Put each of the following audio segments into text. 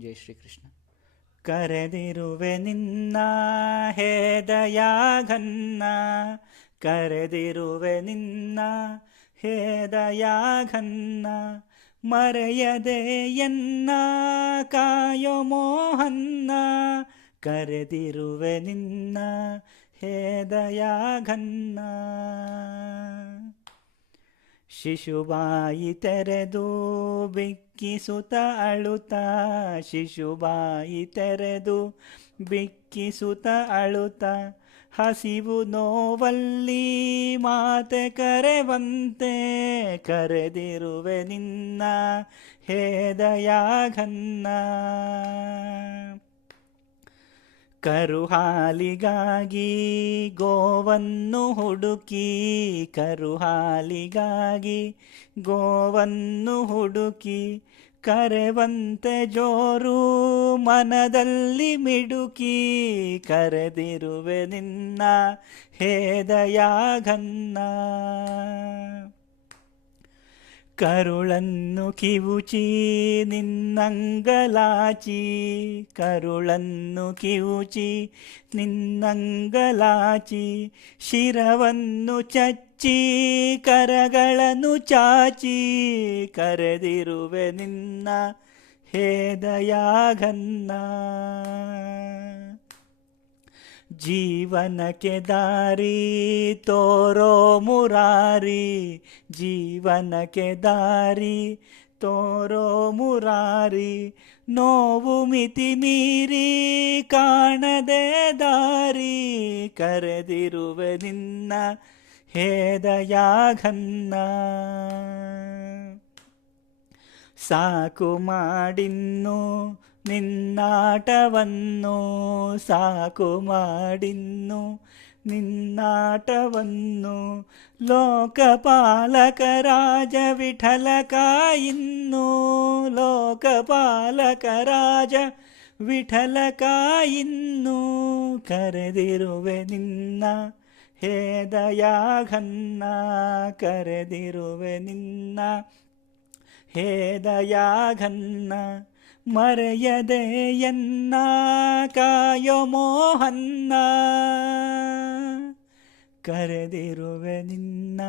ಜೈ ಶ್ರೀಕೃಷ್ಣ. ಕರೆದಿರುವೆ ನಿನ್ನ ಹೇ ದಯಾಘನ್ನ, ಕರೆದಿರುವೆ ನಿನ್ನ ಹೇ ದಯಾಘನ್ನ, ಮರೆಯದೆ ಎನ್ನ ಕಾಯೋ ಮೋಹನ್ನ, ಕರೆದಿರುವೆ ನಿನ್ನ ಹೇ ದಯಾಘನ್ನ. ಶಿಶುಬಾಯಿ ತೆರೆದು ಬಿಕ್ಕಿಸುತ್ತ ಅಳುತ್ತ, ಶಿಶುಬಾಯಿ ತೆರೆದು ಬಿಕ್ಕಿಸುತ್ತ ಅಳುತ್ತ, ಹಸಿವು ನೋವಲ್ಲಿ ಮಾತೆ ಕರೆವಂತೆ, ಕರೆದಿರುವೆ ನಿನ್ನ ಹೇ ದಯಾಘನ್ನ. ಕರುಹಾಲಿಗಾಗಿ ಗೋವನ್ನು ಹುಡುಕಿ, ಕರುಹಾಲಿಗಾಗಿ ಗೋವನ್ನು ಹುಡುಕಿ, ಕರೆವಂತೆ ಜೋರು ಮನದಲ್ಲಿ ಮಿಡುಕಿ, ಕರೆದಿರುವೆ ನಿನ್ನ ಹೇ ದಯಾಘನ್ನ. ಕರುಳನ್ನು ಕಿವುಚಿ ನಿನ್ನಂಗಲಾಚಿ, ಕರುಳನ್ನು ಕಿವುಚಿ ನಿನ್ನಂಗಲಾಚಿ, ಶಿರವನ್ನು ಚಚ್ಚಿ ಕರಗಳನ್ನು ಚಾಚಿ, ಕರೆದಿರುವೆ ನಿನ್ನ ಹೇ ದಯಾಘನ್ನ. ಜೀವನಕ್ಕೆ ದಾರಿ ತೋರೋ ಮುರಾರಿ, ಜೀವನಕ್ಕೆ ದಾರಿ ತೋರೋ ಮುರಾರಿ, ನೋವು ಮಿತಿ ಮೀರಿ ಕಾಣದೆ ದಾರಿ, ಕರೆದಿರುವೆ ನಿನ್ನ ಹೇ ದಯಾಘನ್ನ. ಸಾಕು ಮಾಡಿನ್ನು ನಿನ್ನಾಟವನ್ನು, ಸಾಕು ಮಾಡಿನ್ನು ನಿನ್ನಾಟವನ್ನು, ಲೋಕಪಾಲಕ ರಾಜ ವಿಠಲ ಕಾಯಿನ್ನು, ಲೋಕಪಾಲಕ ರಾಜ ವಿಠಲ ಕಾಯಿನ್ನು, ಕರೆದಿರುವೆ ನಿನ್ನ ಹೇ ದಯಾಘನ್ನ, ಕರೆದಿರುವೆ ನಿನ್ನ ಹೇ ದಯಾಘನ್ನ. ಮರೆಯದೆ ಎನ್ನ ಕಾಯೋ ಮೋಹನ್ನ, ಕರೆದಿರುವೆ ನಿನ್ನ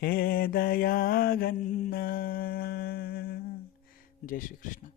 ಹೇ ದಯಾಘನ್ನ. ಜೈ ಶ್ರೀಕೃಷ್ಣ.